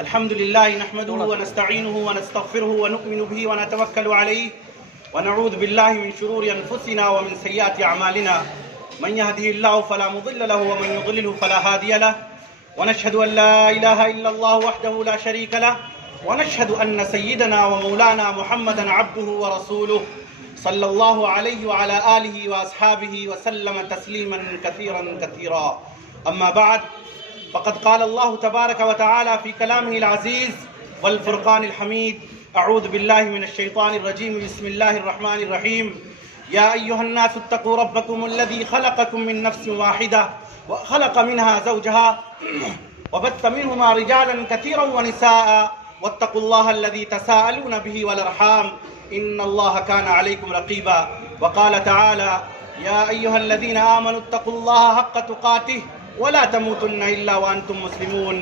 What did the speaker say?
الحمد لله نحمده ونستعينه ونستغفره ونؤمن به ونتوكل عليه ونعوذ بالله من شرور أنفسنا ومن سيئات أعمالنا. من يهده الله فلا مضل له ومن يضلله فلا هادي له، ونشهد أن لا إله إلا الله وحده لا شريك له، ونشهد أن سيدنا ومولانا محمدا عبده ورسوله صلى الله عليه وعلى آله وأصحابه وسلم تسليما كثيرا كثيرا. أما بعد، فقد قال الله تبارك وتعالى في كلامه العزيز والفرقان الحميد: أعوذ بالله من الشيطان الرجيم، بسم الله الرحمن الرحيم. يا أيها الناس اتقوا ربكم الذي خلقكم من نفس واحدة وخلق منها زوجها وبث منهما رجالا كثيرا ونساء واتقوا الله الذي تساءلون به والأرحام إن الله كان عليكم رقيبا. وقال تعالى: يا أيها الذين آمنوا اتقوا الله حق تقاته ولا تموتن إلا وأنتم مسلمون.